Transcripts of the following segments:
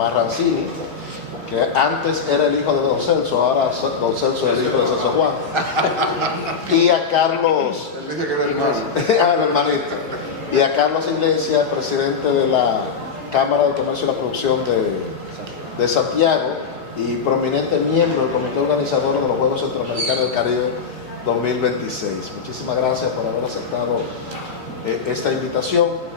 Marrancini, que antes era el hijo de Don Celso, ahora Don Celso es el hijo de Celso Juan, y a Carlos, Él dice que era el hermano. el hermanito, y a Carlos Iglesias, presidente de la Cámara de Comercio y la Producción de Santiago y prominente miembro del comité organizador de los Juegos Centroamericanos del Caribe 2026. Muchísimas gracias por haber aceptado esta invitación.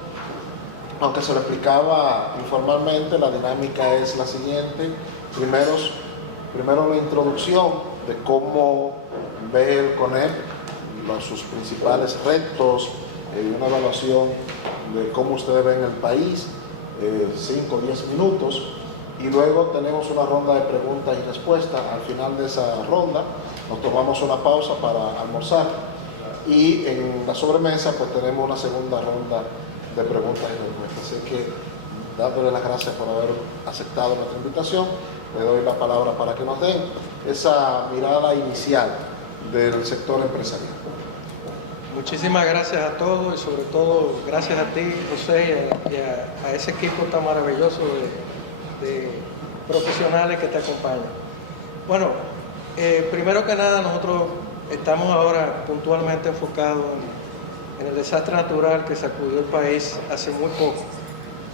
Aunque se lo explicaba informalmente, la dinámica es la siguiente. Primero la introducción de cómo ve el CONEP, sus principales retos, una evaluación de cómo ustedes ven el país, 5 o 10 minutos, y luego tenemos una ronda de preguntas y respuestas. Al final de esa ronda nos tomamos una pausa para almorzar y en la sobremesa pues tenemos una segunda ronda de preguntas y respuestas. Así que dándole las gracias por haber aceptado nuestra invitación, le doy la palabra para que nos den esa mirada inicial del sector empresarial. Muchísimas gracias a todos y sobre todo gracias a ti, José, y a ese equipo tan maravilloso de profesionales que te acompañan. Bueno, primero que nada, nosotros estamos ahora puntualmente enfocados en el desastre natural que sacudió el país hace muy poco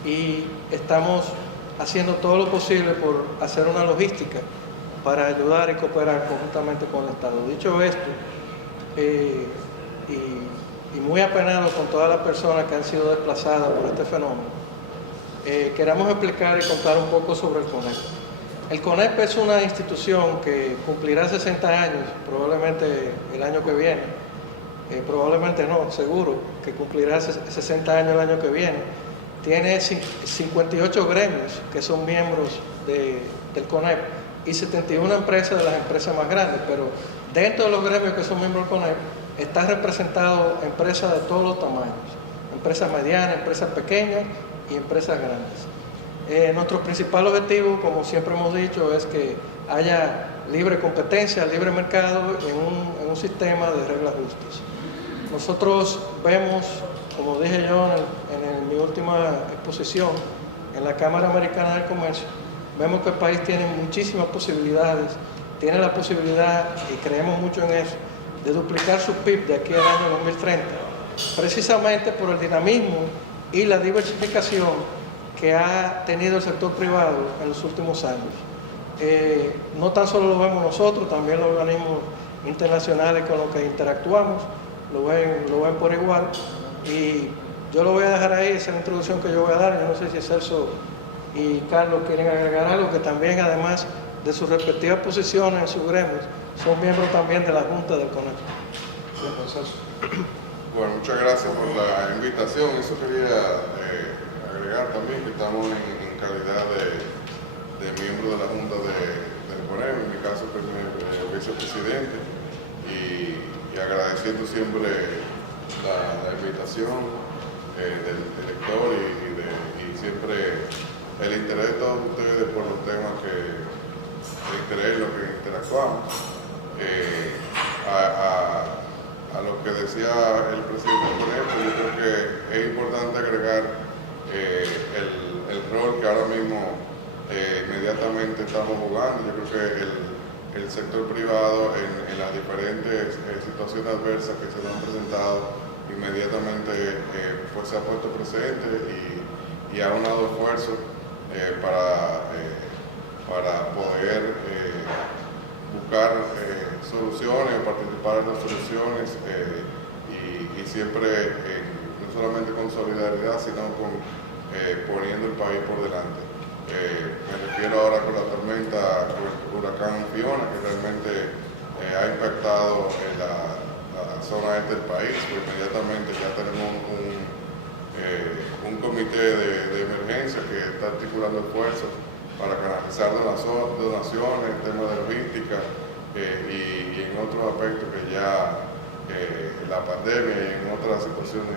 y estamos haciendo todo lo posible por hacer una logística para ayudar y cooperar conjuntamente con el Estado. Dicho esto, y muy apenado con todas las personas que han sido desplazadas por este fenómeno, queremos explicar y contar un poco sobre el CONEP. El CONEP es una institución que cumplirá 60 años, probablemente el año que viene, probablemente no, seguro que cumplirá 60 años el año que viene. Tiene 58 gremios que son miembros del CONEP y 71 empresas de las empresas más grandes, pero dentro de los gremios que son miembros del CONEP están representados empresas de todos los tamaños, empresas medianas, empresas pequeñas y empresas grandes. Nuestro principal objetivo, como siempre hemos dicho, es que haya libre competencia, libre mercado en un sistema de reglas justas. Nosotros vemos, como dije yo en mi última exposición en la Cámara Americana del Comercio, vemos que el país tiene muchísimas posibilidades, tiene la posibilidad, y creemos mucho en eso, de duplicar su PIB de aquí al año 2030, precisamente por el dinamismo y la diversificación que ha tenido el sector privado en los últimos años. No tan solo lo vemos nosotros, también los organismos internacionales con los que interactuamos lo ven por igual, y yo lo voy a dejar ahí, esa es la introducción que yo voy a dar. Yo no sé si Celso y Carlos quieren agregar algo, que también, además de sus respectivas posiciones en sus gremios, son miembros también de la Junta del CONEP. Bueno, muchas gracias por la invitación. Eso quería agregar también, que estamos en calidad de miembro de la Junta del CONEP, en mi caso soy vicepresidente, y agradeciendo siempre la invitación del director y siempre el interés de todos ustedes por los temas el interés en los que interactuamos. A lo que decía el presidente del CONEP, yo creo que es importante agregar el rol que ahora mismo inmediatamente estamos jugando. Yo creo que el sector privado en las diferentes situaciones adversas que se nos han presentado inmediatamente pues se ha puesto presente y ha unado esfuerzos para poder buscar soluciones, participar en las soluciones y siempre no solamente con solidaridad, sino poniendo el país por delante. Me refiero ahora con la tormenta, con el huracán Fiona, que realmente ha impactado en la zona este del país. Pues inmediatamente ya tenemos un comité de emergencia que está articulando esfuerzos para canalizar donaciones en temas de logística y en otros aspectos que ya la pandemia y en otras situaciones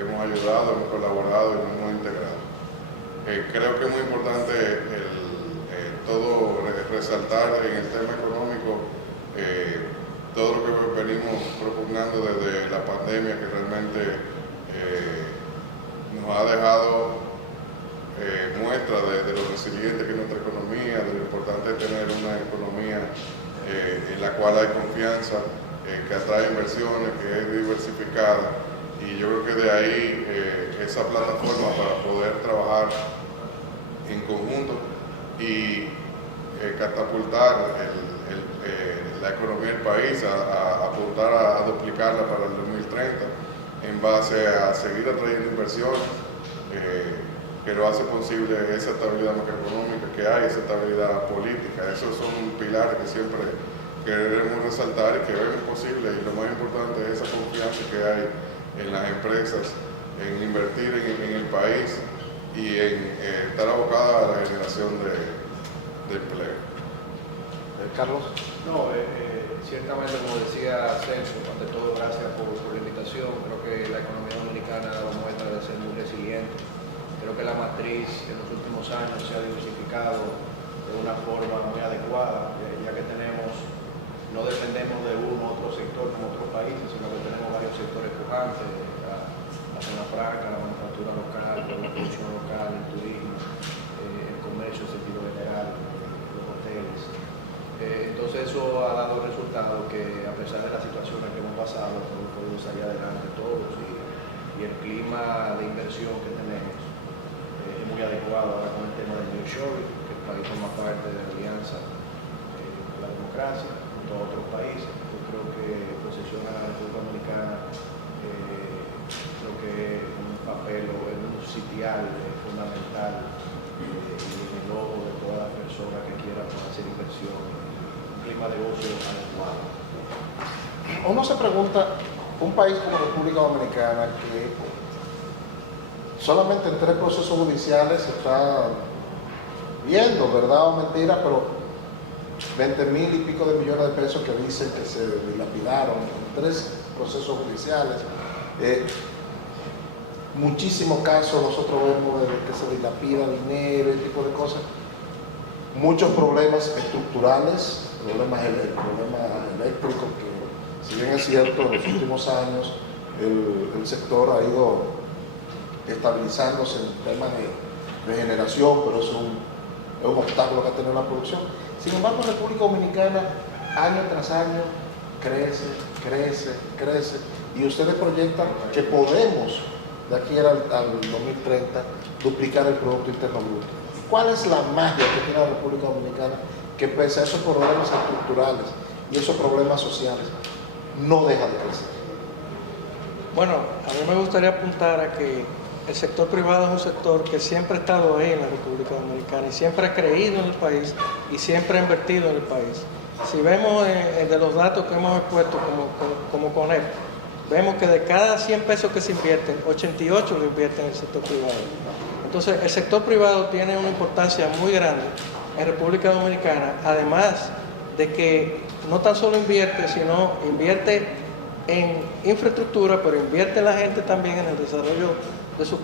hemos ayudado, hemos colaborado y nos hemos integrado. Creo que es muy importante resaltar en el tema económico todo lo que venimos propugnando desde la pandemia, que realmente nos ha dejado muestra de lo resiliente que es nuestra economía, de lo importante de tener una economía en la cual hay confianza, que atrae inversiones, que es diversificada, y yo creo que de ahí esa plataforma para poder trabajar en conjunto y catapultar la economía del país, a apuntar a duplicarla para el 2030 en base a seguir atrayendo inversiones, que lo hace posible esa estabilidad macroeconómica que hay, esa estabilidad política. Esos son pilares que siempre queremos resaltar y que vemos posible, y lo más importante es esa confianza que hay en las empresas, en invertir en el país y en estar abocada a la generación de empleo. Carlos. No, ciertamente, como decía Celso, ante todo gracias por la invitación. Creo que la economía dominicana da muestra de ser muy resiliente. Creo que la matriz en los últimos años se ha diversificado de una forma muy adecuada, ya que no dependemos de uno u otro sector como otros países, sino que tenemos varios sectores pujantes, la zona franca, la manufactura local, la producción local, el turismo, el comercio en sentido general, los hoteles. Entonces eso ha dado resultado que, a pesar de las situaciones que hemos pasado, hemos podido salir adelante todos, y el clima de inversión que tenemos es muy adecuado ahora con el tema del nearshoring, que el país forma parte de la alianza de la democracia junto a otros países. Yo creo que posiciona a la República Dominicana lo que es un papel o en un sitial fundamental y en el ojo de todas las personas que quieran hacer inversión, un clima de ocio adecuado. Uno se pregunta, un país como República Dominicana, que solamente en 3 procesos judiciales se está viendo, verdad o mentira, pero 20.000 y pico de millones de pesos que dicen que se dilapidaron en 3 procesos judiciales. Muchísimos casos nosotros vemos de que se dilapida dinero, ese tipo de cosas. Muchos problemas estructurales, problemas eléctricos, que si bien es cierto, en los últimos años el sector ha ido estabilizándose en temas de generación, pero eso es un obstáculo que ha tenido la producción. Sin embargo, en República Dominicana, año tras año, crece, y ustedes proyectan que podemos, de aquí al 2030, duplicar el Producto Interno Bruto. ¿Cuál es la magia que tiene la República Dominicana, que pese a esos problemas estructurales y esos problemas sociales, no deja de crecer? Bueno, a mí me gustaría apuntar a que el sector privado es un sector que siempre ha estado ahí en la República Dominicana y siempre ha creído en el país y siempre ha invertido en el país. Si vemos de los datos que hemos expuesto como CONEP, vemos que de cada 100 pesos que se invierten, 88 lo invierten en el sector privado. Entonces, el sector privado tiene una importancia muy grande en República Dominicana, además de que no tan solo invierte, sino invierte en infraestructura, pero invierte en la gente también, en el desarrollo de sus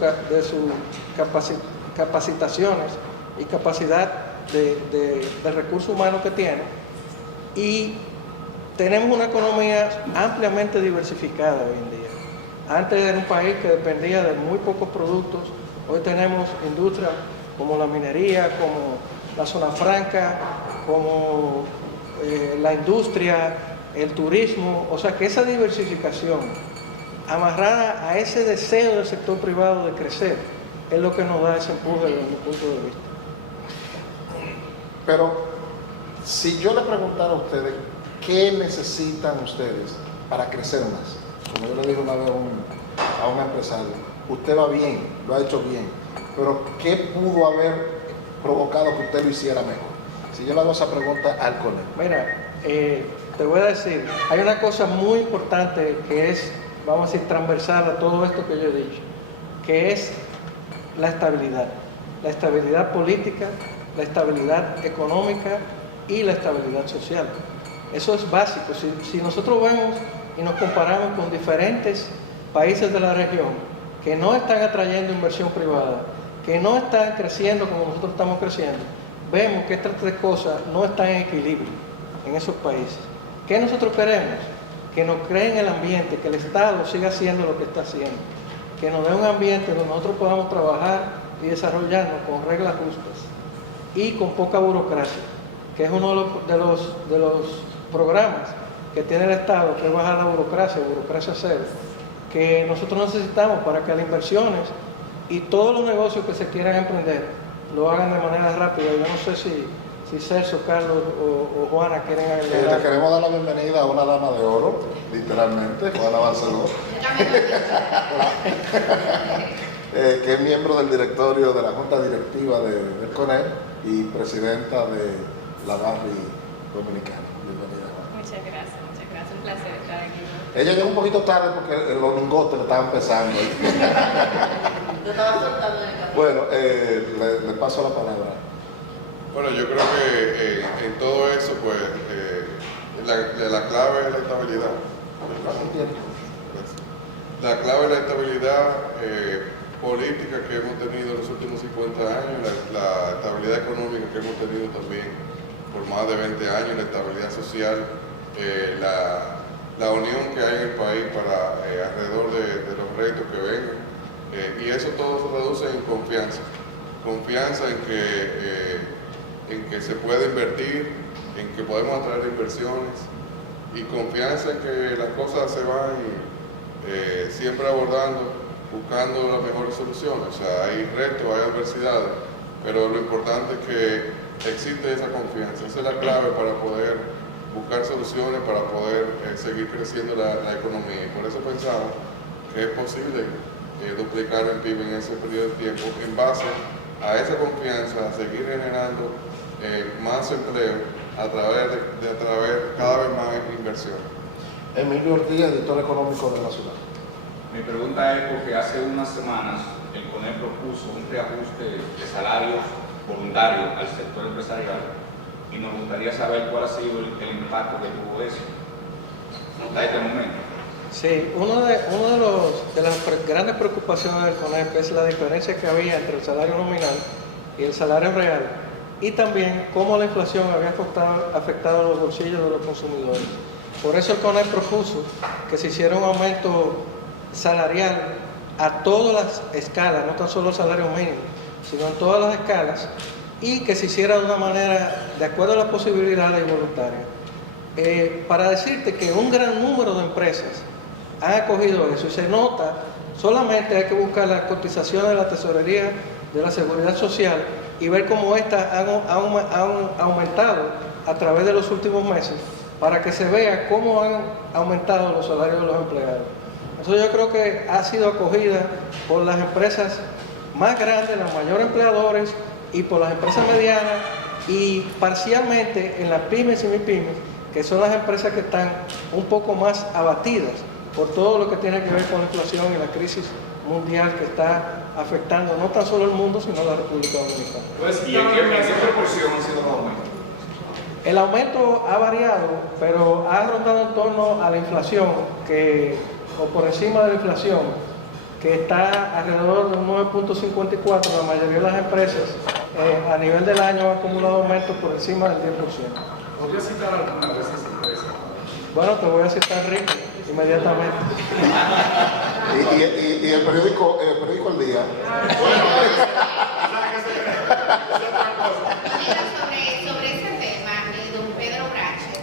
capacitaciones y capacidad de recursos humanos que tiene. Y tenemos una economía ampliamente diversificada hoy en día. Antes era un país que dependía de muy pocos productos. Hoy tenemos industrias como la minería, como la zona franca, como la industria, el turismo. O sea que esa diversificación, amarrada a ese deseo del sector privado de crecer, es lo que nos da ese empuje desde mi punto de vista. Pero si yo le preguntara a ustedes, ¿qué necesitan ustedes para crecer más? Como yo le dije una vez a un empresario, usted va bien, lo ha hecho bien, pero ¿qué pudo haber provocado que usted lo hiciera mejor? Si yo le hago esa pregunta al CONEP. Mira, te voy a decir, hay una cosa muy importante que es, vamos a decir, transversal a todo esto que yo he dicho, que es la estabilidad política, la estabilidad económica y la estabilidad social. Eso es básico. Si nosotros vemos y nos comparamos con diferentes países de la región que no están atrayendo inversión privada, que no están creciendo como nosotros estamos creciendo, vemos que estas 3 cosas no están en equilibrio en esos países. ¿Qué nosotros queremos? Que nos creen el ambiente, que el Estado siga haciendo lo que está haciendo, que nos dé un ambiente donde nosotros podamos trabajar y desarrollarnos con reglas justas y con poca burocracia, que es uno de los programas que tiene el Estado, que es bajar la burocracia cero, que nosotros necesitamos para que las inversiones y todos los negocios que se quieran emprender lo hagan de manera rápida. Yo no sé si Celso, Carlos o Juana quieren agregar. Le queremos dar la bienvenida a una dama de oro, literalmente, Juana Barceló, que es miembro del directorio de la Junta Directiva del CONEP y presidenta de la Barri Dominicana. Bienvenida, Juana. Muchas gracias, un placer estar aquí. Ella llegó un poquito tarde porque los lingotes le estaban pesando. Lo estaba soltando en el café. Bueno, le paso la palabra. Bueno, yo creo que en todo eso, pues, la clave es la estabilidad. La clave es la estabilidad política que hemos tenido en los últimos 50 años, la estabilidad económica que hemos tenido también por más de 20 años, la estabilidad social, la unión que hay en el país para alrededor de los retos que vengan. Y eso todo se reduce en confianza. Confianza en que se puede invertir, en que podemos atraer inversiones y confianza en que las cosas se van siempre abordando, buscando las mejores soluciones. O sea, hay retos, hay adversidades, pero lo importante es que existe esa confianza. Esa es la clave para poder buscar soluciones, para poder seguir creciendo la economía. Y por eso pensamos que es posible duplicar el PIB en ese periodo de tiempo en base a esa confianza, a seguir generando más empleo a través de atraer cada vez más inversión. Emilio Ortiz, editor económico de la ciudad. Mi pregunta es porque hace unas semanas el CONEP propuso un reajuste de salarios voluntarios al sector empresarial y nos gustaría saber cuál ha sido el impacto que tuvo eso hasta este momento. Sí, una de las grandes preocupaciones del CONEP es la diferencia que había entre el salario nominal y el salario real, y también cómo la inflación había afectado los bolsillos de los consumidores. Por eso el CONEP propuso que se hiciera un aumento salarial a todas las escalas, no tan solo el salario mínimo, sino en todas las escalas, y que se hiciera de una manera de acuerdo a las posibilidades y voluntaria. Para decirte que un gran número de empresas han acogido eso y se nota, solamente hay que buscar las cotizaciones de la tesorería de la Seguridad Social y ver cómo estas han aumentado a través de los últimos meses para que se vea cómo han aumentado los salarios de los empleados. Eso yo creo que ha sido acogida por las empresas más grandes, los mayores empleadores, y por las empresas medianas y parcialmente en las pymes y mipymes, que son las empresas que están un poco más abatidas por todo lo que tiene que ver con la inflación y la crisis mundial que está afectando no tan solo el mundo, sino la República Dominicana. Pues, ¿y en qué proporción han sido los aumentos? El aumento ha variado, pero ha rondado en torno a la inflación, o por encima de la inflación, que está alrededor de un 9.54. La mayoría de las empresas a nivel del año han acumulado aumentos por encima del 10%. ¿Podría citar algunas de esas empresas? Bueno, te voy a citar Rick inmediatamente. Y el periódico El Día. Sobre ese tema, don Pedro Brache,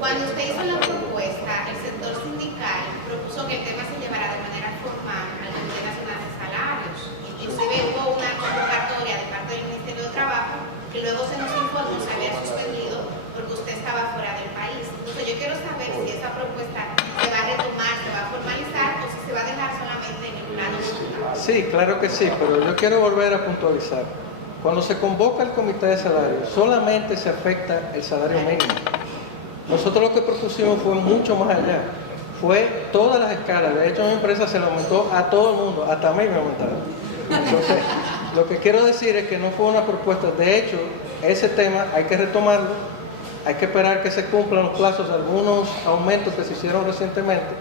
cuando usted hizo la propuesta, el sector sindical propuso que el tema se llevara de manera formal al Comité Nacional de Salarios. Inclusive hubo una convocatoria de parte del Ministerio de Trabajo que luego se nos informó se había suspendido porque usted estaba fuera del país. Entonces yo quiero saber si esa propuesta se va a retomar, se va a formalizar o si se va a dejar solamente en el plano voluntario. Sí, claro que sí, pero yo quiero volver a puntualizar. Cuando se convoca el Comité de Salarios, solamente se afecta el salario mínimo. Nosotros lo que propusimos fue mucho más allá. Fue todas las escalas. De hecho, en mi empresa se le aumentó a todo el mundo, hasta a mí me aumentaron. Entonces, lo que quiero decir es que no fue una propuesta. De hecho, ese tema hay que retomarlo, hay que esperar que se cumplan los plazos de algunos aumentos que se hicieron recientemente,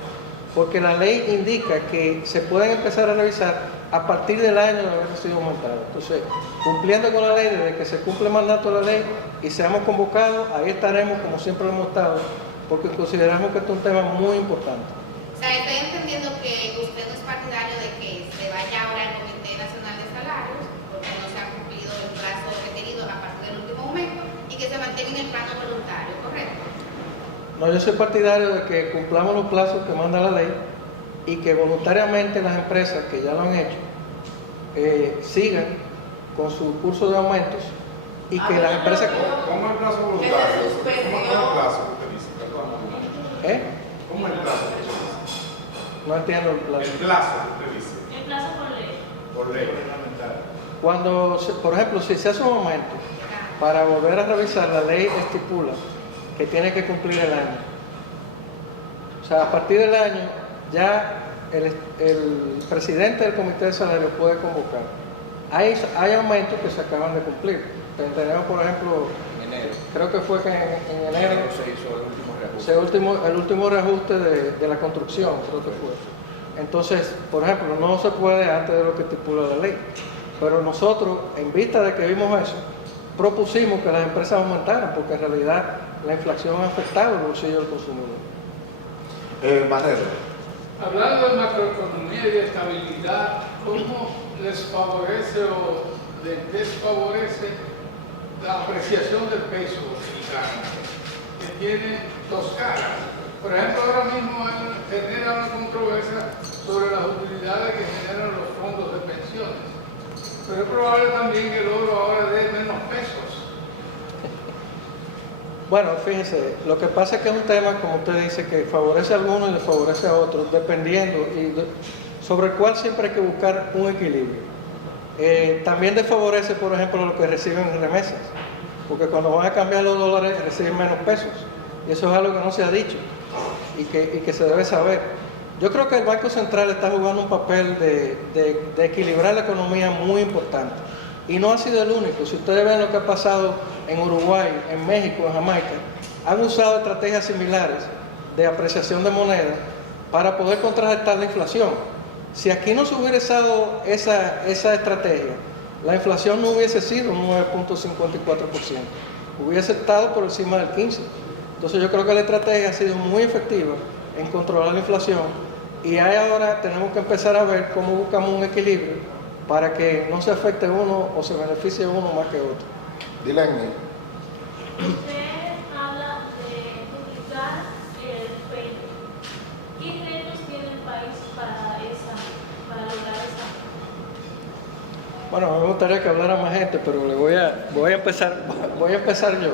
porque la ley indica que se pueden empezar a revisar a partir del año de haber sido aumentado. Entonces, cumpliendo con la ley, desde que se cumple el mandato de la ley y seamos convocados, ahí estaremos como siempre lo hemos estado, porque consideramos que este es un tema muy importante. O sea, estoy entendiendo que usted no es partidario de que se vaya ahora al Comité Nacional de Salarios, No, yo soy partidario de que cumplamos los plazos que manda la ley y que voluntariamente las empresas que ya lo han hecho sigan con su curso de aumentos y que las empresas... ¿Cómo el plazo voluntario? ¿Cómo es el plazo que usted dice? Perdón. ¿Cómo es el plazo que usted dice? No entiendo el plazo. El plazo que usted dice. El plazo por ley. Por ley. Cuando, por ejemplo, si se hace un aumento, para volver a revisar, la ley estipula que tiene que cumplir el año. O sea, a partir del año ya el presidente del comité de salario puede convocar. Hay aumentos que se acaban de cumplir. Tenemos, por ejemplo, En enero. creo que fue que en enero Se hizo el último reajuste. el último reajuste de la construcción, creo que fue. Entonces, por ejemplo, no se puede antes de lo que estipula la ley. Pero nosotros, en vista de que vimos eso, propusimos que las empresas aumentaran, porque en realidad la inflación ha afectado el bolsillo del consumidor. Marrero. Hablando de macroeconomía y de estabilidad, ¿cómo les favorece o les desfavorece la apreciación del peso mexicano, que tiene dos caras? Por ejemplo, ahora mismo genera una controversia sobre las utilidades que generan los fondos de pensiones. Pero es probable también que el oro ahora dé menos pesos. Bueno, fíjese, lo que pasa es que es un tema, como usted dice, que favorece a algunos y desfavorece a otros, dependiendo, sobre el cual siempre hay que buscar un equilibrio. También desfavorece, por ejemplo, lo que reciben en remesas, porque cuando van a cambiar los dólares reciben menos pesos, y eso es algo que no se ha dicho y que se debe saber. Yo creo que el Banco Central está jugando un papel de equilibrar la economía muy importante. Y no ha sido el único. Si ustedes ven lo que ha pasado en Uruguay, en México, en Jamaica, han usado estrategias similares de apreciación de moneda para poder contrarrestar la inflación. Si aquí no se hubiera usado esa estrategia, la inflación no hubiese sido un 9.54%, hubiese estado por encima del 15%. Entonces yo creo que la estrategia ha sido muy efectiva en controlar la inflación y ahora tenemos que empezar a ver cómo buscamos un equilibrio para que no se afecte uno o se beneficie uno más que otro. Dylan. Usted habla de duplicar el PIB. ¿Qué retos tiene el país para lograr esa? Bueno, me gustaría que hablara más gente, pero voy a empezar yo.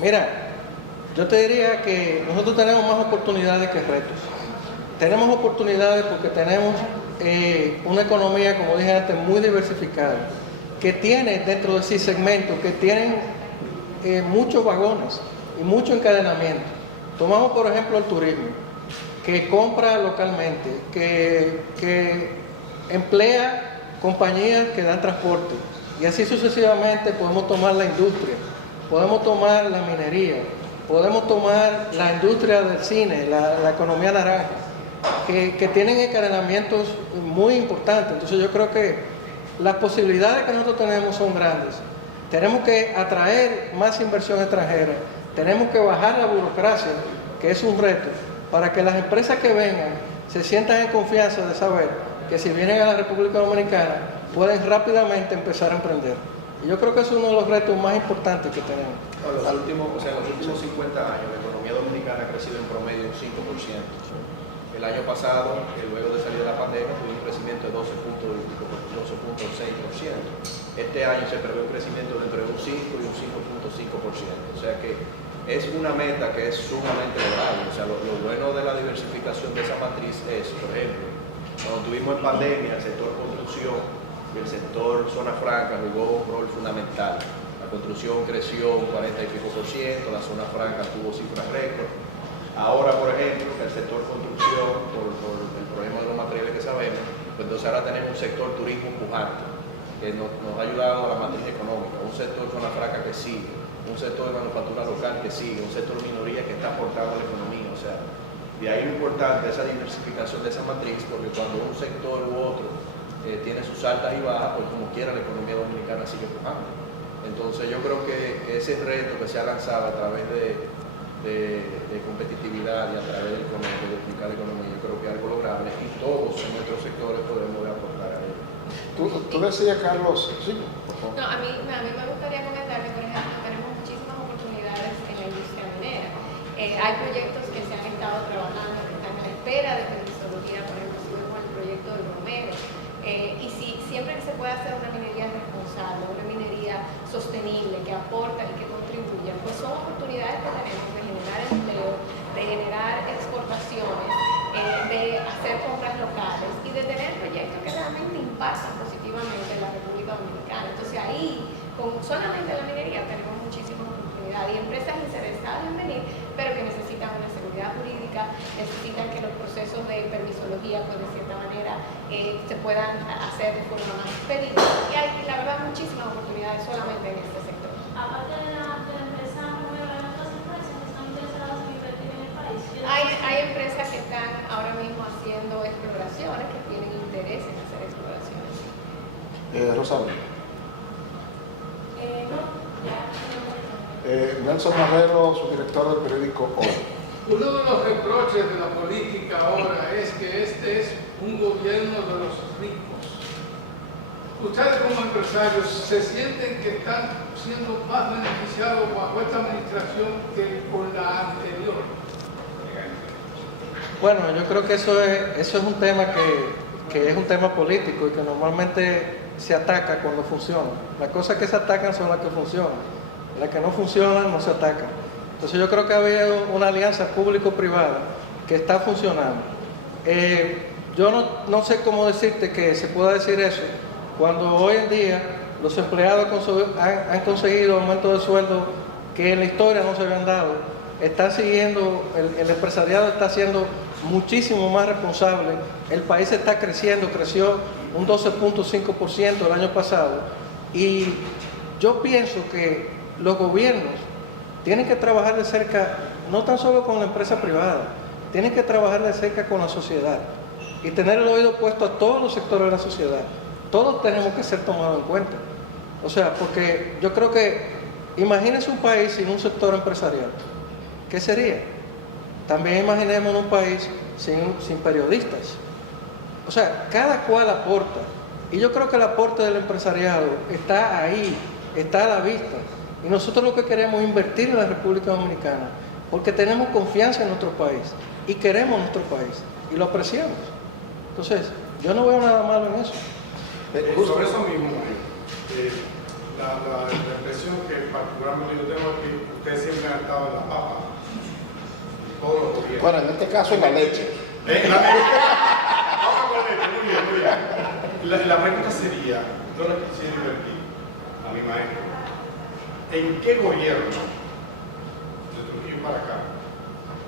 Mira, yo te diría que nosotros tenemos más oportunidades que retos. Tenemos oportunidades porque tenemos una economía, como dije antes, muy diversificada, que tiene dentro de sí segmentos que tienen muchos vagones y mucho encadenamiento. Tomamos, por ejemplo, el turismo, que compra localmente, que emplea compañías que dan transporte, y así sucesivamente. Podemos tomar la industria, podemos tomar la minería, podemos tomar la industria del cine, la economía naranja, que tienen encadenamientos muy importantes. Entonces yo creo que las posibilidades que nosotros tenemos son grandes. Tenemos que atraer más inversión extranjera, tenemos que bajar la burocracia, que es un reto, para que las empresas que vengan se sientan en confianza de saber que si vienen a la República Dominicana pueden rápidamente empezar a emprender. Y yo creo que es uno de los retos más importantes que tenemos. En los últimos 50 años la economía dominicana ha crecido en promedio un 5%. El año pasado, luego de salir de la pandemia, tuvimos un crecimiento de 12.6%. Este año se prevé un crecimiento de entre un 5 y un 5.5%. O sea que es una meta que es sumamente lograble. O sea, lo bueno de la diversificación de esa matriz es, por ejemplo, cuando tuvimos en pandemia el sector construcción y el sector zona franca jugó un rol fundamental. La construcción creció un 40 y pico %, la zona franca tuvo cifras récord. Ahora, por ejemplo, que el sector construcción, por el problema de los materiales que sabemos, pues entonces ahora tenemos un sector turismo pujante, que nos ha ayudado a la matriz económica, un sector zona franca que sigue, un sector de manufactura local que sigue, un sector minoría que está aportando a la economía. O sea, de ahí lo importante, esa diversificación de esa matriz, porque cuando un sector u otro tiene sus altas y bajas, pues como quiera la economía dominicana sigue pujando. Entonces yo creo que ese reto que se ha lanzado a través de competitividad y a través del comercio, de explicar la economía, yo creo que es algo lograble y todos en nuestros sectores podemos aportar a ello. Tú decías, Carlos, sí, por favor. No, a mí me gustaría comentar que, por ejemplo, tenemos muchísimas oportunidades en la industria minera. Hay proyectos que se han estado trabajando, que están a la espera de permisología, por ejemplo, si vemos el proyecto del Romero. Y siempre que se pueda hacer una minería responsable, una minería sostenible, que aporta y que contribuya, pues son oportunidades que tenemos de generar empleo, de generar exportaciones, de hacer compras locales y de tener proyectos que realmente impactan positivamente en la República Dominicana. Entonces ahí, con solamente la minería, tenemos muchísimas oportunidades y empresas interesadas en venir, pero que necesitan una seguridad jurídica, necesitan que los procesos de permisología, pues de cierta manera, se puedan hacer de forma más expedita. Y hay, la verdad, muchísimas oportunidades solamente en este sector. Aparte de la empresa nueva, ¿hay otras empresas que están interesadas en invertir en el país? Hay empresas que están ahora mismo haciendo exploraciones, que tienen interés en hacer exploraciones. Rosario. No, ya. Nelson Marrero, su director del periódico Hoy. Uno de los reproches de la política ahora es que este es un gobierno de los ricos. Ustedes como empresarios se sienten que están siendo más beneficiados bajo esta administración que con la anterior. Bueno, yo creo que eso es un tema que es un tema político y que normalmente se ataca cuando funciona. Las cosas que se atacan son las que funcionan. Las que no funcionan no se atacan. Entonces yo creo que había una alianza público-privada que está funcionando. Yo no sé cómo decirte que se pueda decir eso cuando hoy en día los empleados han conseguido aumentos de sueldo que en la historia no se habían dado. Está siguiendo, el empresariado está siendo muchísimo más responsable. El país está creciendo, creció un 12.5% el año pasado. Y yo pienso que los gobiernos tienen que trabajar de cerca, no tan solo con la empresa privada, tienen que trabajar de cerca con la sociedad y tener el oído puesto a todos los sectores de la sociedad. Todos tenemos que ser tomados en cuenta. O sea, porque yo creo que, imagínense un país sin un sector empresarial. ¿Qué sería? También imaginemos un país sin periodistas. O sea, cada cual aporta. Y yo creo que el aporte del empresariado está ahí, está a la vista. Y nosotros lo que queremos es invertir en la República Dominicana, porque tenemos confianza en nuestro país y queremos nuestro país y lo apreciamos. Entonces, yo no veo nada malo en eso. Sobre eso mismo, la impresión que particularmente yo tengo es que ustedes siempre han estado en la papa, todos los gobiernos. Bueno, en este caso en la leche. Muy bien. La pregunta sería, yo le quisiera invertir a mi maestro, ¿en qué gobierno de Trujillo para acá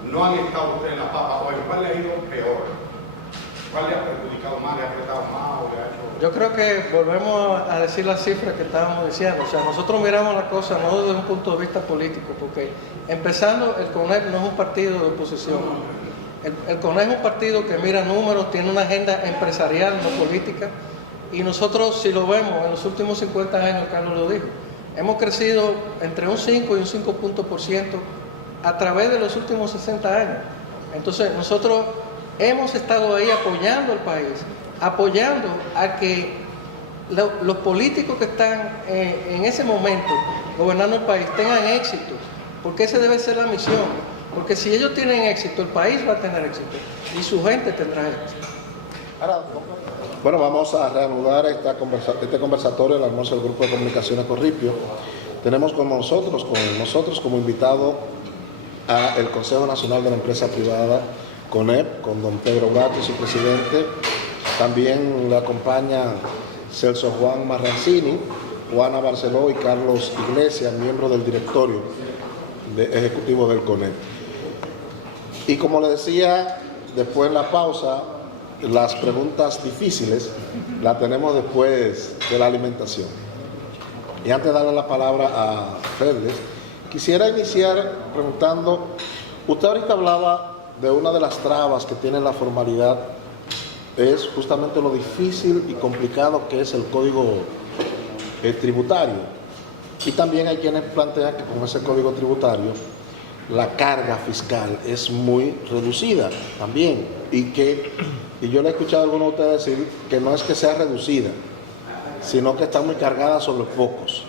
no han estado ustedes en la papa? O en cuál le ha ido peor? ¿Cuál le ha perjudicado más? ¿Le ha apretado más? ¿O le ha hecho...? Yo creo que volvemos a decir las cifras que estábamos diciendo. O sea, nosotros miramos la cosa no desde un punto de vista político, porque empezando, el CONEP no es un partido de oposición. El CONEP es un partido que mira números, tiene una agenda empresarial, no política, y nosotros, si lo vemos, en los últimos 50 años, Carlos lo dijo, hemos crecido entre un 5 y un 5% a través de los últimos 60 años. Entonces, nosotros hemos estado ahí apoyando al país, apoyando a que los políticos que están en ese momento gobernando el país tengan éxito, porque esa debe ser la misión. Porque si ellos tienen éxito, el país va a tener éxito y su gente tendrá éxito. Bueno, vamos a reanudar este conversatorio, el almuerzo del Grupo de Comunicaciones Corripio. Tenemos con nosotros como invitado al Consejo Nacional de la Empresa Privada, CONEP, con don Pedro Brache, su presidente. También le acompaña Celso Juan Marrancini, Juana Barceló y Carlos Iglesias, miembros del directorio ejecutivo del CONEP. Y como le decía, después de la pausa, las preguntas difíciles las tenemos después de la alimentación. Y antes de darle la palabra a Félix, quisiera iniciar preguntando, usted ahorita hablaba de una de las trabas que tiene la formalidad, es justamente lo difícil y complicado que es el código tributario. Y también hay quienes plantean que con ese código tributario la carga fiscal es muy reducida también. Y yo le he escuchado a algunos de ustedes decir que no es que sea reducida, sino que está muy cargada sobre pocos.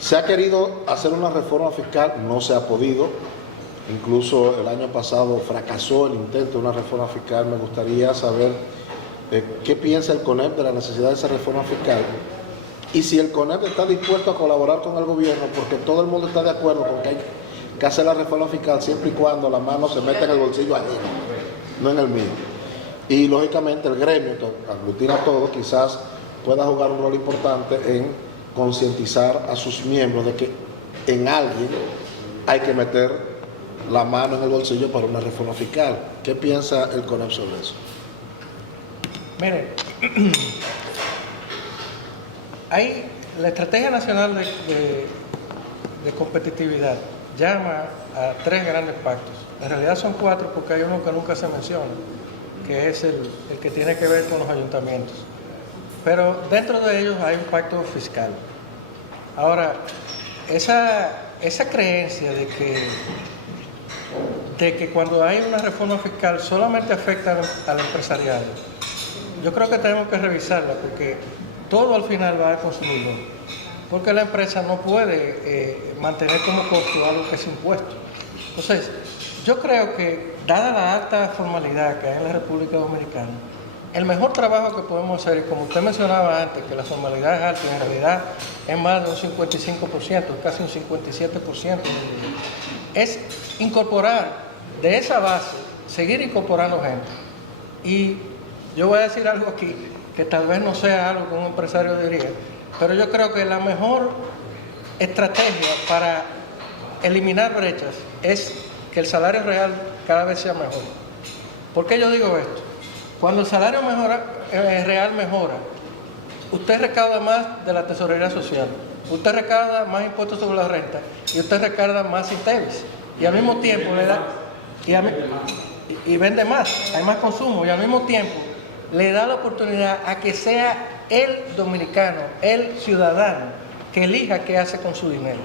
Se ha querido hacer una reforma fiscal, no se ha podido. incluso el año pasado fracasó el intento de una reforma fiscal. Me gustaría saber qué piensa el CONEP de la necesidad de esa reforma fiscal y si el CONEP está dispuesto a colaborar con el gobierno, porque todo el mundo está de acuerdo con que hay que hacer la reforma fiscal siempre y cuando la mano se meta en el bolsillo ajeno, no en el mío. Y lógicamente el gremio, que aglutina a todos, quizás pueda jugar un rol importante en concientizar a sus miembros de que en alguien hay que meter la mano en el bolsillo para una reforma fiscal. ¿Qué piensa el CONEP sobre eso? Miren, hay la Estrategia Nacional de Competitividad llama a 3 grandes pactos. En realidad son 4 porque hay uno que nunca se menciona, que es el que tiene que ver con los ayuntamientos. Pero dentro de ellos hay un pacto fiscal. Ahora, esa creencia de que cuando hay una reforma fiscal solamente afecta al empresariado, yo creo que tenemos que revisarla, porque todo al final va al consumidor, porque la empresa no puede mantener como costo algo que es impuesto. Entonces, yo creo que, dada la alta formalidad que hay en la República Dominicana, el mejor trabajo que podemos hacer, y como usted mencionaba antes, que la formalidad es alta y en realidad es más de un 55%, casi un 57%, es incorporar de esa base, seguir incorporando gente. Y yo voy a decir algo aquí, que tal vez no sea algo que un empresario diría, pero yo creo que la mejor estrategia para eliminar brechas es que el salario real cada vez sea mejor. ¿Por qué yo digo esto? Cuando el salario real mejora, usted recauda más de la tesorería social, usted recauda más impuestos sobre la renta y usted recauda más ITEVIS. Y al mismo tiempo le da y vende más, hay más consumo, y al mismo tiempo le da la oportunidad a que sea el dominicano, el ciudadano, que elija qué hace con su dinero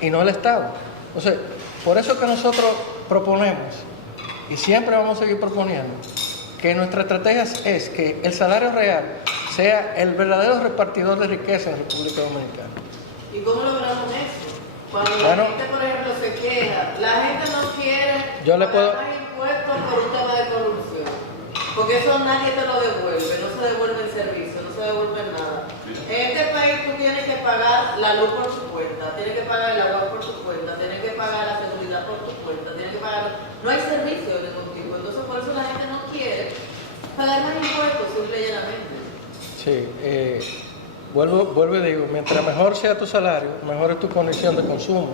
y no el Estado. Entonces, por eso que nosotros proponemos, y siempre vamos a seguir proponiendo, que nuestra estrategia es que el salario real sea el verdadero repartidor de riqueza en República Dominicana. ¿Y cómo logramos eso? Cuando la gente, por ejemplo, se queja, la gente no quiere pagar más impuestos por un tema de corrupción, porque eso nadie te lo devuelve, no se devuelve el servicio, no se devuelve nada. En este país tú tienes que pagar la luz por tu cuenta, tienes que pagar el agua por tu cuenta, tienes que pagar la seguridad por tu cuenta, tienes que pagar... No hay servicio de ningún tipo, entonces por eso la gente no quiere pagar más impuestos, simple y llanamente. Sí, vuelvo y digo, mientras mejor sea tu salario, mejor es tu condición de consumo,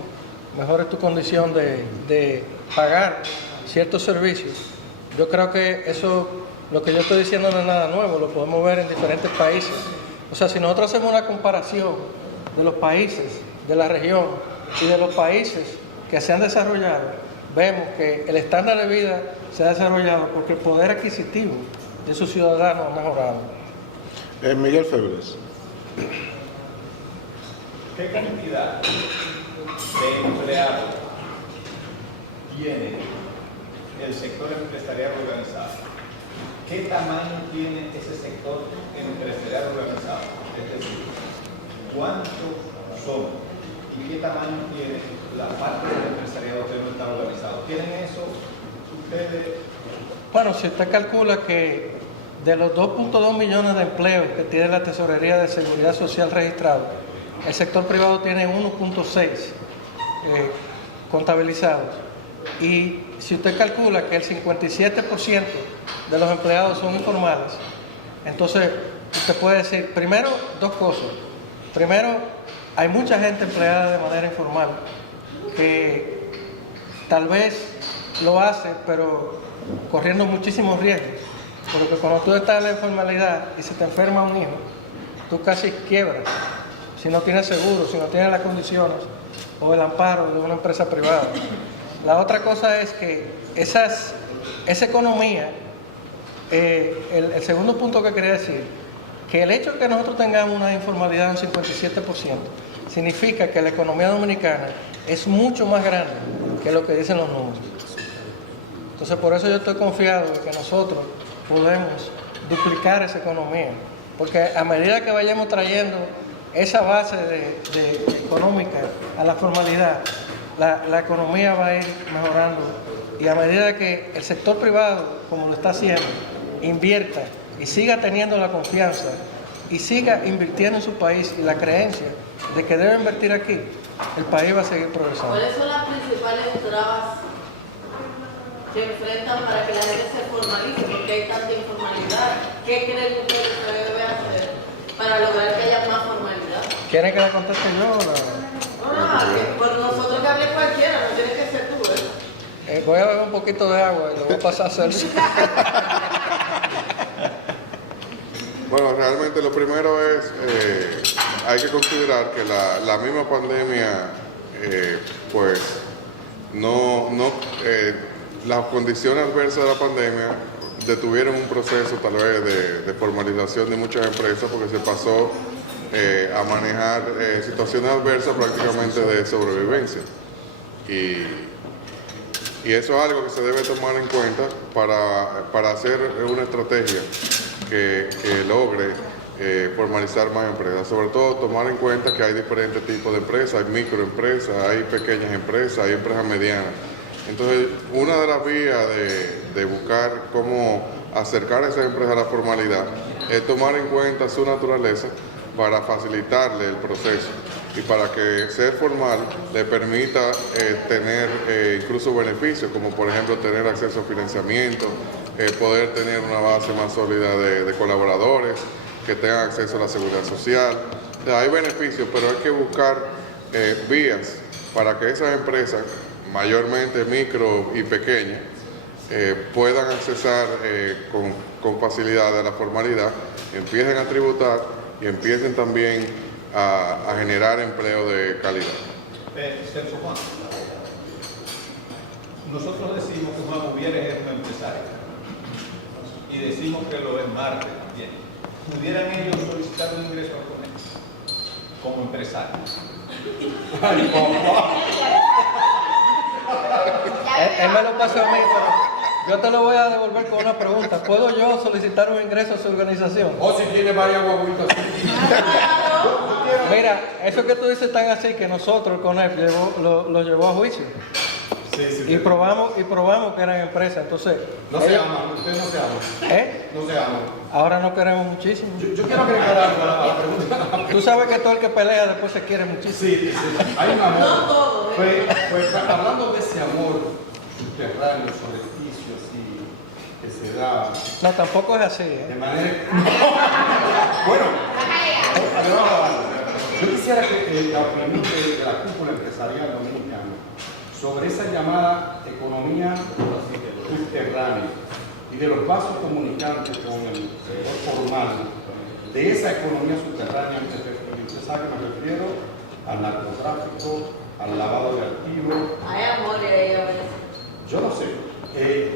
mejor es tu condición de pagar ciertos servicios. Yo creo que eso, lo que yo estoy diciendo no es nada nuevo, lo podemos ver en diferentes países. O sea, si nosotros hacemos una comparación de los países de la región y de los países que se han desarrollado, vemos que el estándar de vida se ha desarrollado porque el poder adquisitivo de sus ciudadanos ha mejorado. Miguel Febres. ¿Qué cantidad de empleados tiene el sector empresarial organizado? ¿Qué tamaño tiene ese sector empresarial organizado? Es decir, ¿cuántos son? ¿Y qué tamaño tiene la parte del empresariado que no está organizado? ¿Tienen eso ustedes? Bueno, si usted calcula que de los 2.2 millones de empleos que tiene la Tesorería de Seguridad Social registrado, el sector privado tiene 1.6 contabilizados. Y si usted calcula que el 57% de los empleados son informales, entonces usted puede decir, primero, dos cosas. Primero, hay mucha gente empleada de manera informal que tal vez lo hace, pero corriendo muchísimos riesgos. Porque cuando tú estás en la informalidad y se te enferma un hijo, tú casi quiebras. Si no tienes seguro, si no tienes las condiciones o el amparo de una empresa privada. La otra cosa es que esa economía, el segundo punto que quería decir, que el hecho de que nosotros tengamos una informalidad de un 57% significa que la economía dominicana es mucho más grande que lo que dicen los números. Entonces, por eso yo estoy confiado de que nosotros podemos duplicar esa economía, porque a medida que vayamos trayendo esa base de económica a la formalidad, la economía va a ir mejorando. Y a medida que el sector privado, como lo está haciendo, invierta y siga teniendo la confianza y siga invirtiendo en su país y la creencia de que debe invertir aquí, el país va a seguir progresando. ¿Cuáles son las principales trabas que enfrentan para que la gente se formalice? Porque hay tanta informalidad. ¿Qué creen ustedes que debe hacer para lograr que haya más formalidad? ¿Quieren que la conteste yo o No, por nosotros que hable cualquiera, no tiene que ser tú, voy a beber un poquito de agua y lo voy a pasar a Celso. Bueno, realmente lo primero es, hay que considerar que la misma pandemia, pues, las condiciones adversas de la pandemia detuvieron un proceso tal vez de formalización de muchas empresas porque se pasó a manejar situaciones adversas prácticamente de sobrevivencia. Y eso es algo que se debe tomar en cuenta para hacer una estrategia que logre formalizar más empresas. Sobre todo tomar en cuenta que hay diferentes tipos de empresas, hay microempresas, hay pequeñas empresas, hay empresas medianas. Entonces, una de las vías de buscar cómo acercar a esas empresas a la formalidad es tomar en cuenta su naturaleza para facilitarle el proceso y para que ser formal le permita tener incluso beneficios, como por ejemplo tener acceso a financiamiento, poder tener una base más sólida de colaboradores, que tengan acceso a la seguridad social. O sea, hay beneficios, pero hay que buscar vías para que esas empresas, mayormente micro y pequeñas, puedan accesar con facilidad a la formalidad, empiecen a tributar y empiecen también a generar empleo de calidad. Celso Juan, nosotros decimos que Juan Gutiérrez es un empresario y decimos que lo es Marte también. ¿Pudieran ellos solicitar un ingreso al CONEP como empresarios? Él me lo pasó a mí, pero yo te lo voy a devolver con una pregunta. ¿Puedo yo solicitar un ingreso a su organización? O si tiene varias guaguitas. Mira, eso que tú dices tan así que nosotros, el CONEP, lo llevó a juicio. Sí, y probamos que eran empresas. Entonces, no se aman, ustedes no se aman. No se aman. Ahora no queremos muchísimo. Yo quiero agregar algo a la pregunta. Tú sabes que todo el que pelea después se quiere muchísimo. Sí. Hay un amor. No todo, pues hablando de ese amor subterráneo, sobreficio, así, que se da. No, tampoco es así. De manera. Bueno, yo quisiera que la opinión de la cúpula empresarial dominicana sobre esa llamada economía subterránea y de los vasos comunicantes con el sector formal, de esa economía subterránea empresaria me refiero al narcotráfico, al lavado de activos. Hay amor ahí a veces. Yo no sé,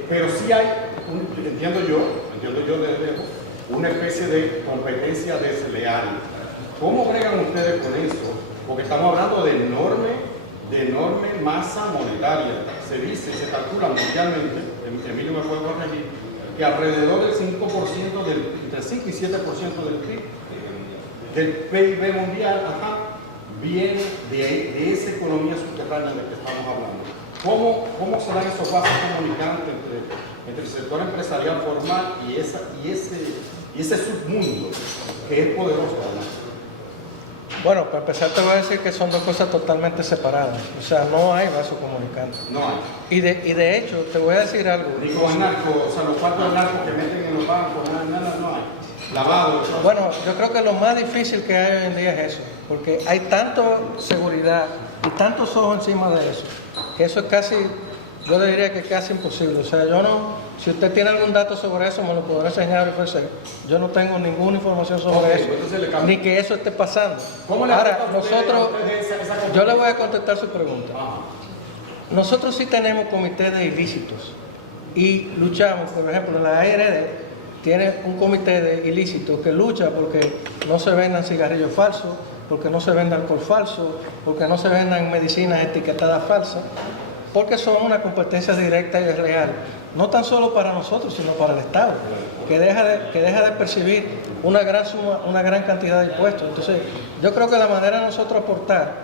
pero sí hay, entiendo yo desde lejos, una especie de competencia desleal. ¿Cómo bregan ustedes con eso? Porque estamos hablando de enorme masa monetaria. Se dice, se calcula mundialmente, Emilio me puede corregir, que alrededor del 5%, entre 5 y 7% del PIB, del PIB mundial, viene de esa economía subterránea de la que estamos hablando. ¿Cómo se dan esos vasos comunicantes entre el sector empresarial formal y ese submundo que es poderoso además? Bueno, para empezar te voy a decir que son dos cosas totalmente separadas. O sea, no hay vaso comunicante. No hay. Y de hecho, te voy a decir algo. Ni con narco, o sea, los cuartos de narco que meten en los bancos, nada, no hay. Lavado. Bueno, yo creo que lo más difícil que hay hoy en día es eso. Porque hay tanta seguridad y tantos ojos encima de eso, que eso es casi, yo le diría que es casi imposible. O sea, yo no... Si usted tiene algún dato sobre eso, me lo podrá enseñar y ofrecer. Yo no tengo ninguna información sobre eso, ni que eso esté pasando. Ahora, nosotros, yo le voy a contestar su pregunta. Nosotros sí tenemos comité de ilícitos y luchamos, por ejemplo, la ARD tiene un comité de ilícitos que lucha porque no se vendan cigarrillos falsos, porque no se venda alcohol falso, porque no se vendan medicinas etiquetadas falsas, porque son una competencia directa y real. No tan solo para nosotros, sino para el Estado, que deja de percibir una gran suma, una gran cantidad de impuestos. Entonces, yo creo que la manera de nosotros aportar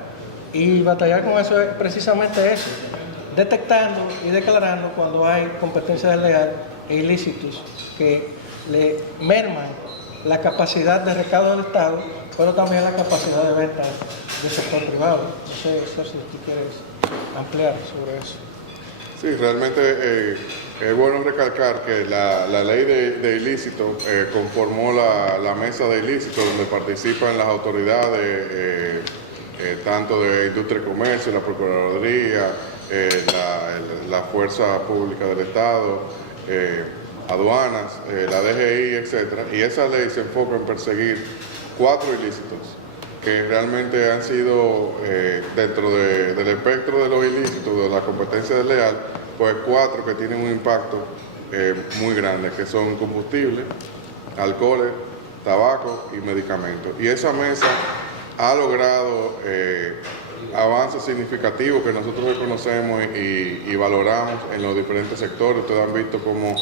Y batallar con eso es precisamente eso, detectando y declarando cuando hay competencia desleal e ilícitos que le merman la capacidad de recaudo del Estado, pero también la capacidad de venta del sector privado. No sé, Sergio, si tú quieres ampliar sobre eso. Sí, realmente es bueno recalcar que la ley de ilícito conformó la mesa de ilícitos donde participan las autoridades tanto de Industria y Comercio, la Procuraduría, la Fuerza Pública del Estado, aduanas, la DGI, etc. Y esa ley se enfoca en perseguir 4 ilícitos que realmente han sido dentro del espectro de los ilícitos, de la competencia desleal, pues 4 que tienen un impacto muy grande, que son combustibles, alcoholes, tabaco y medicamentos. Y esa mesa ha logrado avances significativos que nosotros reconocemos y valoramos en los diferentes sectores. Ustedes han visto cómo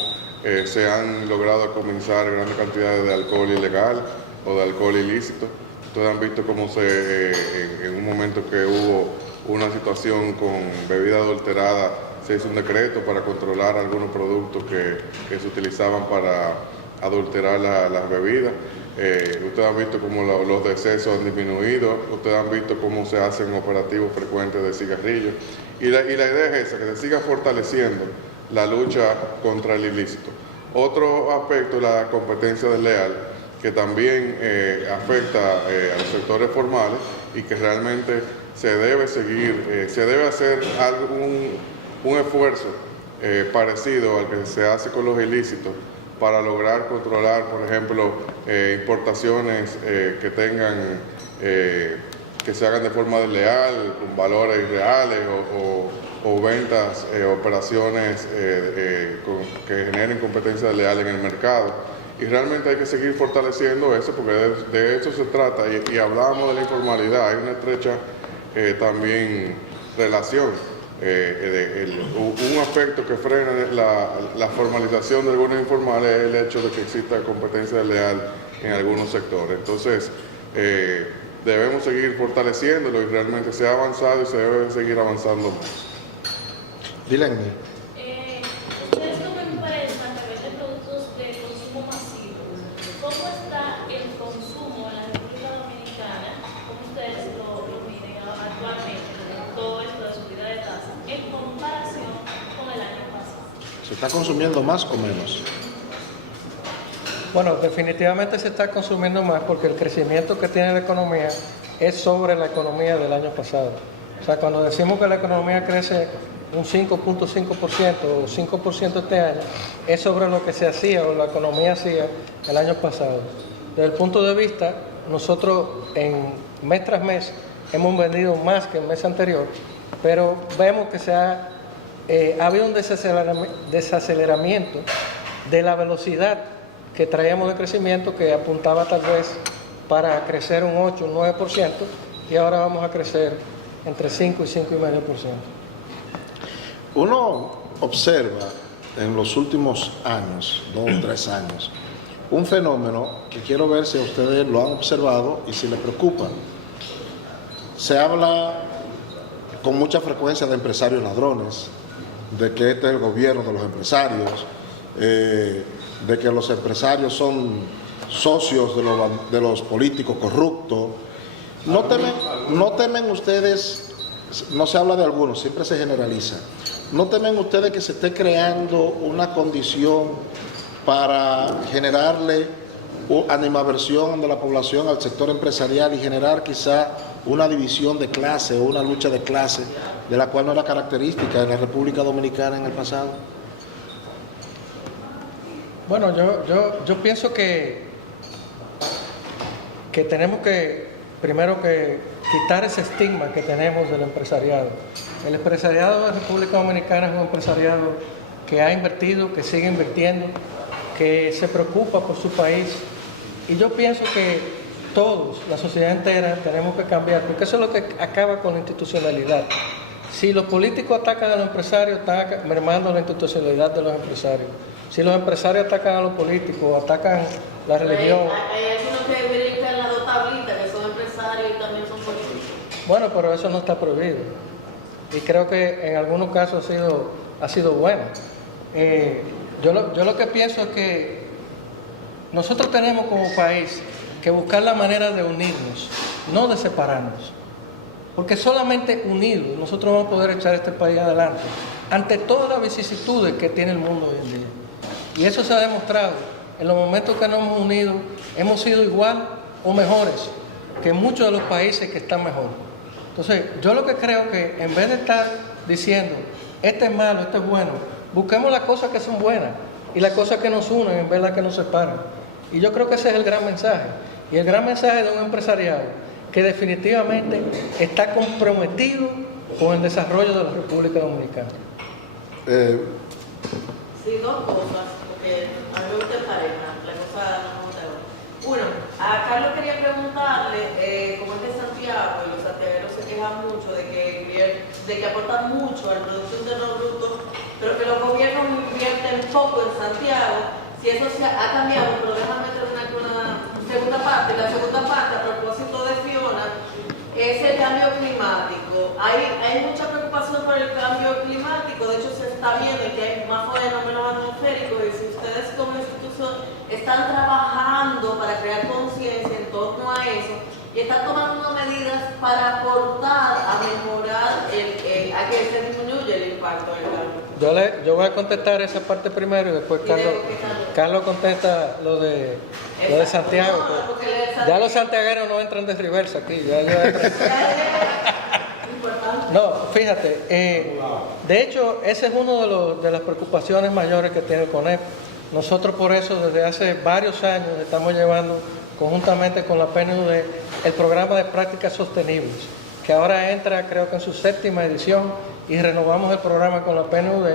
se han logrado comenzar grandes cantidades de alcohol ilegal o de alcohol ilícito. Ustedes han visto cómo en un momento que hubo una situación con bebida adulterada, se hizo un decreto para controlar algunos productos que se utilizaban para adulterar las bebidas. Ustedes han visto cómo los decesos han disminuido, ustedes han visto cómo se hacen operativos frecuentes de cigarrillos. Y la idea es esa, que se siga fortaleciendo la lucha contra el ilícito. Otro aspecto es la competencia desleal, que también afecta a los sectores formales y que realmente se debe seguir, se debe hacer un esfuerzo parecido al que se hace con los ilícitos para lograr controlar, por ejemplo, importaciones que se hagan de forma desleal, con valores irreales o ventas, operaciones que generen competencia desleal en el mercado. Y realmente hay que seguir fortaleciendo eso porque de eso se trata. Y hablamos de la informalidad, hay una estrecha también relación. Un aspecto que frena la formalización de algunos informales es el hecho de que exista competencia desleal en algunos sectores. Entonces, debemos seguir fortaleciéndolo y realmente se ha avanzado y se debe seguir avanzando más. Díganme. Ustedes como empresa que venden productos de consumo masivo, ¿cómo está el consumo en la República Dominicana? ¿Cómo ustedes lo miden actualmente con todo esto de subida de tasa en comparación con el año pasado? ¿Se está consumiendo más o menos? Bueno, definitivamente se está consumiendo más porque el crecimiento que tiene la economía es sobre la economía del año pasado. O sea, cuando decimos que la economía crece un 5.5% o 5% este año, es sobre lo que se hacía o la economía hacía el año pasado. Desde el punto de vista, nosotros en mes tras mes hemos vendido más que el mes anterior, pero vemos que ha habido un desaceleramiento de la velocidad que traíamos de crecimiento, que apuntaba tal vez para crecer un 8, un 9%, y ahora vamos a crecer entre 5 y 5,5%. Uno observa en los últimos años, 2 o 3 años, un fenómeno que quiero ver si ustedes lo han observado y si les preocupa. Se habla con mucha frecuencia de empresarios ladrones, de que este es el gobierno de los empresarios, de que los empresarios son socios de los políticos corruptos. ¿No temen ustedes, no se habla de algunos, siempre se generaliza, no temen ustedes que se esté creando una condición para generarle animadversión de la población al sector empresarial y generar quizá una división de clase o una lucha de clase de la cual no era característica en la República Dominicana en el pasado? Bueno, yo pienso que tenemos que primero que quitar ese estigma que tenemos del empresariado. El empresariado de la República Dominicana es un empresariado que ha invertido, que sigue invirtiendo, que se preocupa por su país. Y yo pienso que todos, la sociedad entera, tenemos que cambiar, porque eso es lo que acaba con la institucionalidad. Si los políticos atacan a los empresarios, están mermando la institucionalidad de los empresarios. Si los empresarios atacan a los políticos, atacan la religión. Hay algunos que brincan las dos tablitas, que son empresarios y también son políticos. Bueno, pero eso no está prohibido. Y creo que en algunos casos ha sido bueno. Yo lo que pienso es que nosotros tenemos como país que buscar la manera de unirnos, no de separarnos. Porque solamente unidos nosotros vamos a poder echar este país adelante ante todas las vicisitudes que tiene el mundo hoy en día. Y eso se ha demostrado. En los momentos que nos hemos unido, hemos sido igual o mejores que muchos de los países que están mejor. Entonces, yo lo que creo que en vez de estar diciendo, este es malo, este es bueno, busquemos las cosas que son buenas y las cosas que nos unen en vez de las que nos separan. Y yo creo que ese es el gran mensaje. Y el gran mensaje de un empresariado que definitivamente está comprometido con el desarrollo de la República Dominicana. Sí, dos cosas, porque a mí me gusta en pareja, la cosa no me gusta. Uno, a Carlos quería preguntarle, como es de Santiago, y los santiagueros se quejan mucho de que aportan mucho al Producto Interno Bruto, pero que los gobiernos invierten poco en Santiago, si eso se ha cambiado, pero déjame terminar con una segunda parte. La segunda parte, a propósito de Fiona, es el cambio climático. Hay mucha preocupación por el cambio climático, de hecho se está viendo que hay más fenómenos atmosféricos y si ustedes como institución están trabajando para crear conciencia en torno a eso y están tomando medidas para aportar a mejorar a que se disminuya el impacto del cambio. Yo voy a contestar esa parte primero y después Carlos contesta lo de Santiago. Ya los santiagueros no entran de reversa aquí. No, fíjate, de hecho ese es uno de las preocupaciones mayores que tiene el CONEP. Nosotros por eso desde hace varios años estamos llevando conjuntamente con la PNUD el programa de prácticas sostenibles, que ahora entra creo que en su 7ª edición y renovamos el programa con la PNUD,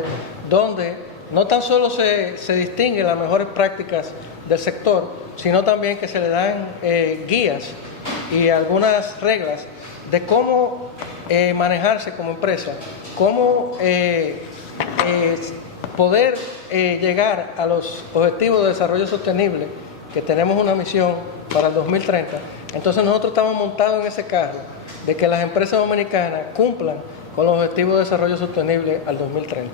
donde no tan solo se distinguen las mejores prácticas del sector, sino también que se le dan guías y algunas reglas de cómo manejarse como empresa, cómo poder llegar a los objetivos de desarrollo sostenible, que tenemos una misión para el 2030. Entonces nosotros estamos montados en ese carro de que las empresas dominicanas cumplan con los objetivos de desarrollo sostenible al 2030.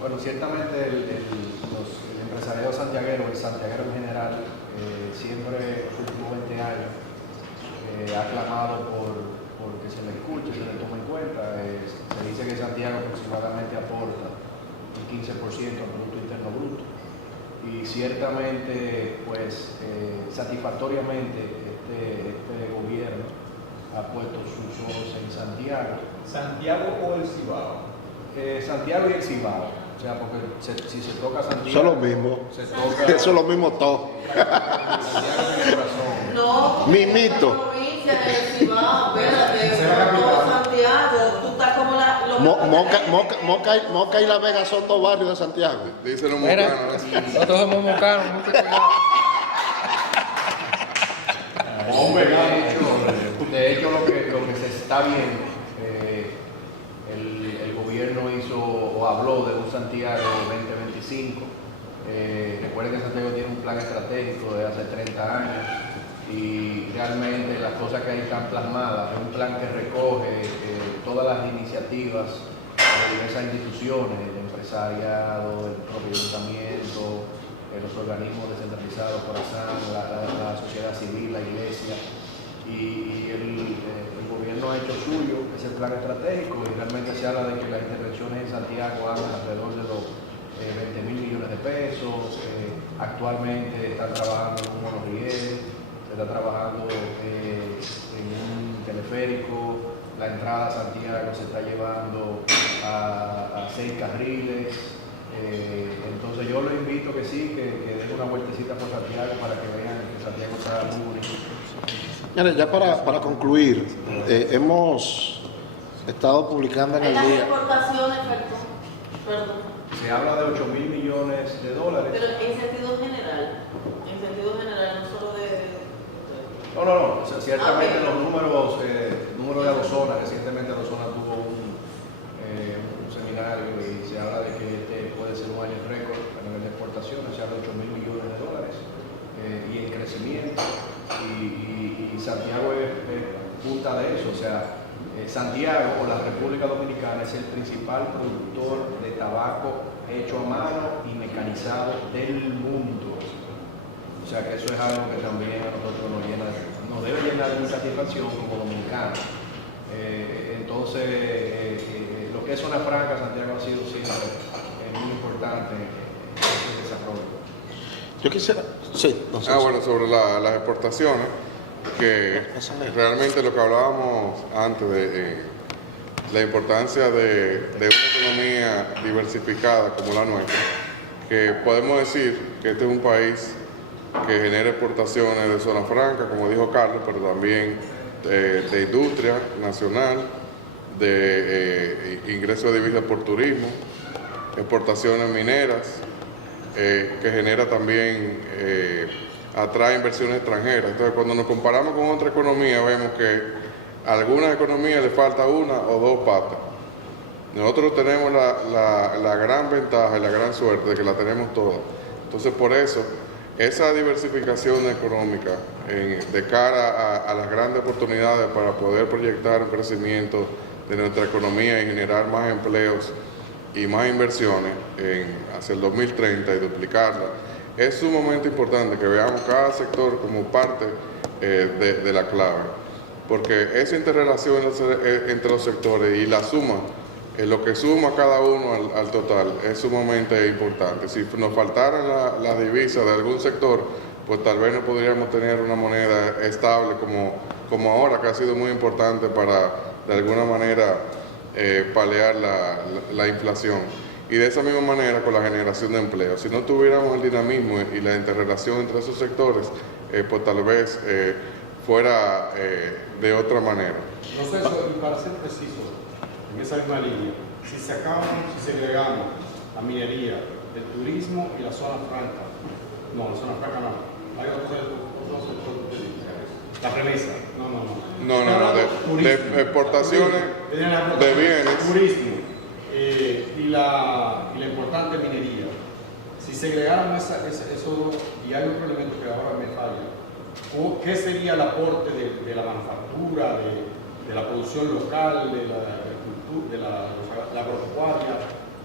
Bueno, ciertamente el empresariado santiaguero, el santiaguero en general, siempre en los últimos 20 años ha clamado por que se le escuche, se le tome en cuenta. Se dice que Santiago aproximadamente aporta un 15% al Producto Interno Bruto y ciertamente, pues, satisfactoriamente este gobierno ha puesto sus ojos en Santiago. ¿Santiago o el Cibao? Santiago y el Cibao. O sea, porque si se toca Santiago... Eso es lo mismo. Eso es lo mismo todo. Santiago tiene razón. No, Mimito. la provincia del Cibao, espérate, Santiago, tú estás como Moca y La Vega son 2 barrios de Santiago. Dicen los Mira, mocanos. nosotros somos mocanos, mucho cuidado. De hecho, lo que se está viendo, el gobierno hizo o habló de un Santiago 2025. Recuerden que Santiago tiene un plan estratégico de hace 30 años y realmente las cosas que ahí están plasmadas es un plan que recoge todas las iniciativas de diversas instituciones, el empresariado, el propio ayuntamiento, los organismos descentralizados, Corazán, la sociedad civil, la iglesia, y el gobierno ha hecho suyo ese plan estratégico y realmente se habla de que las intervenciones en Santiago andan alrededor de los 20.000 millones de pesos. Actualmente están trabajando en un monorriel, se está trabajando en un teleférico, la entrada a Santiago se está llevando a 6 carriles. Entonces yo lo invito que sí, que den una vueltecita por Santiago para que vean que Santiago está muy bonito. Mira, ya para concluir, hemos estado publicando en el las día. exportaciones, perdón. Se habla de 8.000 millones de dólares. Pero en sentido general, no solo de... No, o sea, ciertamente los números de Adozona, recientemente Adozona tuvo un seminario y se habla de que este puede ser un año récord a nivel de exportaciones, se habla de 8.000 millones de dólares y en crecimiento, y Santiago es punta de eso. O sea, Santiago o la República Dominicana es el principal productor de tabaco hecho a mano y mecanizado del mundo. O sea que eso es algo que también a nosotros nos debe llenar de satisfacción como dominicanos. Entonces, lo que es zona franca, Santiago ha sido siempre muy importante en ese desarrollo. Yo quisiera, sí. Bueno, sobre las exportaciones, que realmente lo que hablábamos antes de la importancia de una economía diversificada como la nuestra, que podemos decir que este es un país que genera exportaciones de zona franca, como dijo Carlos, pero también de industria nacional, de ingresos de divisas por turismo, exportaciones mineras, que genera también, atrae inversiones extranjeras. Entonces, cuando nos comparamos con otra economía, vemos que a algunas economías le falta una o dos patas. Nosotros tenemos la gran ventaja y la gran suerte de que la tenemos todas. Entonces, por eso, esa diversificación económica de cara a las grandes oportunidades para poder proyectar un crecimiento de nuestra economía y generar más empleos y más inversiones hacia el 2030 y duplicarla, es sumamente importante que veamos cada sector como parte de la clave, porque esa interrelación entre los sectores y la suma, lo que suma cada uno al total, es sumamente importante. Si nos faltaran las divisas de algún sector, pues tal vez no podríamos tener una moneda estable como ahora, que ha sido muy importante para, de alguna manera, paliar la inflación. Y de esa misma manera con la generación de empleo. Si no tuviéramos el dinamismo y la interrelación entre esos sectores, pues tal vez fuera de otra manera. No sé, y para ser preciso, en esa misma línea, si segregamos la minería, el turismo y la zona franca, no, la zona franca no, hay otros sectores, la premisa, no, de exportaciones de bienes. Turismo y la importante minería. Si segregáramos eso, y hay otro elemento que ahora me falla, ¿qué sería el aporte de la manufactura, de la producción local, de la agropecuaria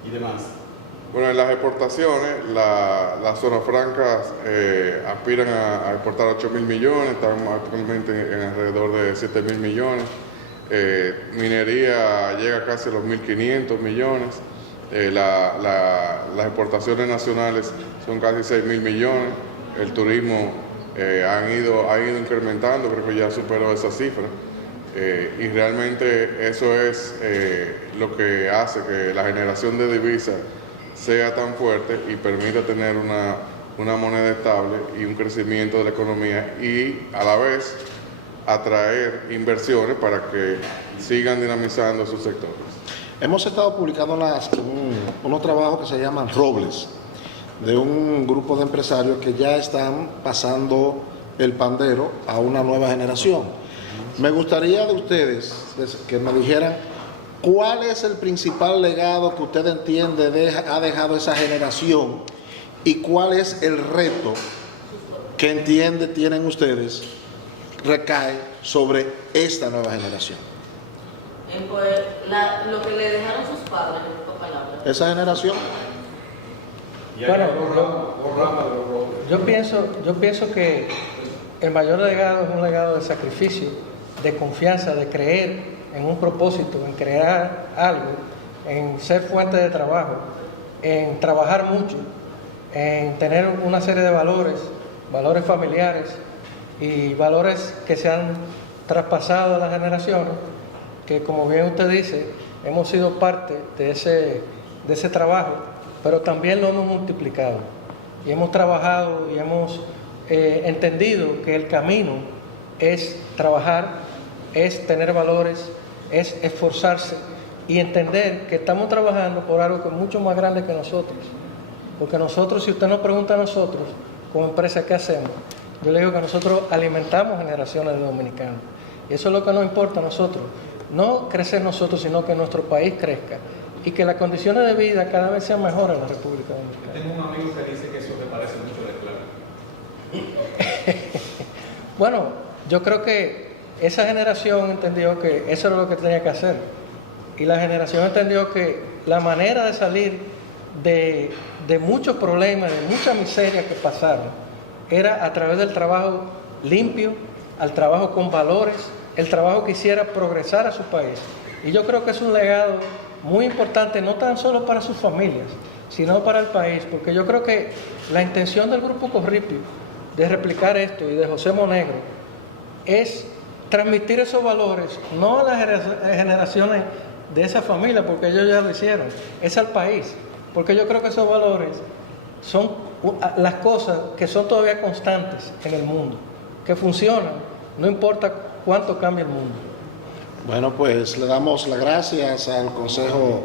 y demás? Bueno, en las exportaciones, las zonas francas aspiran a exportar 8.000 millones, estamos actualmente en alrededor de 7.000 millones. Minería llega casi a los 1.500 millones. Las exportaciones nacionales son casi 6.000 millones. El turismo ha ido incrementando, creo que ya superó esa cifra. Y realmente eso es lo que hace que la generación de divisas sea tan fuerte y permita tener una moneda estable y un crecimiento de la economía y a la vez atraer inversiones para que sigan dinamizando sus sectores. Hemos estado publicando unos trabajos que se llaman Robles, de un grupo de empresarios que ya están pasando el pandero a una nueva generación. Me gustaría de ustedes que me dijeran cuál es el principal legado que usted entiende ha dejado esa generación y cuál es el reto que entiende tienen ustedes recae sobre esta nueva generación. Pues, lo que le dejaron sus padres, en pocas palabras. Esa generación. Bueno, yo pienso que el mayor legado es un legado de sacrificio, de confianza, de creer en un propósito, en crear algo, en ser fuente de trabajo, en trabajar mucho, en tener una serie de valores familiares y valores que se han traspasado a las generaciones, que como bien usted dice, hemos sido parte de ese trabajo, pero también lo hemos multiplicado y hemos trabajado y hemos entendido que el camino es trabajar, es tener valores, es esforzarse y entender que estamos trabajando por algo que es mucho más grande que nosotros. Porque nosotros, si usted nos pregunta a nosotros, como empresa, ¿qué hacemos? Yo le digo que nosotros alimentamos generaciones de dominicanos. Y eso es lo que nos importa a nosotros. No crecer nosotros, sino que nuestro país crezca. Y que las condiciones de vida cada vez sean mejores en la República Dominicana. Tengo un amigo que dice que eso te parece mucho de claro. Bueno, yo creo que esa generación entendió que eso era lo que tenía que hacer. Y la generación entendió que la manera de salir de muchos problemas, de mucha miseria que pasaron, era a través del trabajo limpio, al trabajo con valores, el trabajo que hiciera progresar a su país. Y yo creo que es un legado muy importante, no tan solo para sus familias, sino para el país, porque yo creo que la intención del Grupo Corripio de replicar esto y de José Monegro es transmitir esos valores, no a las generaciones de esa familia, porque ellos ya lo hicieron, es al país, porque yo creo que esos valores son las cosas que son todavía constantes en el mundo, que funcionan, no importa cuánto cambie el mundo. Bueno, pues le damos las gracias al Consejo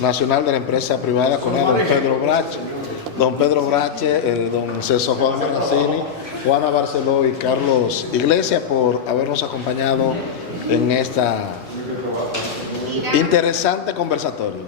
Nacional de la Empresa Privada con don Pedro Brache, don César Juan Maracini, Juana Barceló y Carlos Iglesias por habernos acompañado en esta interesante conversatorio.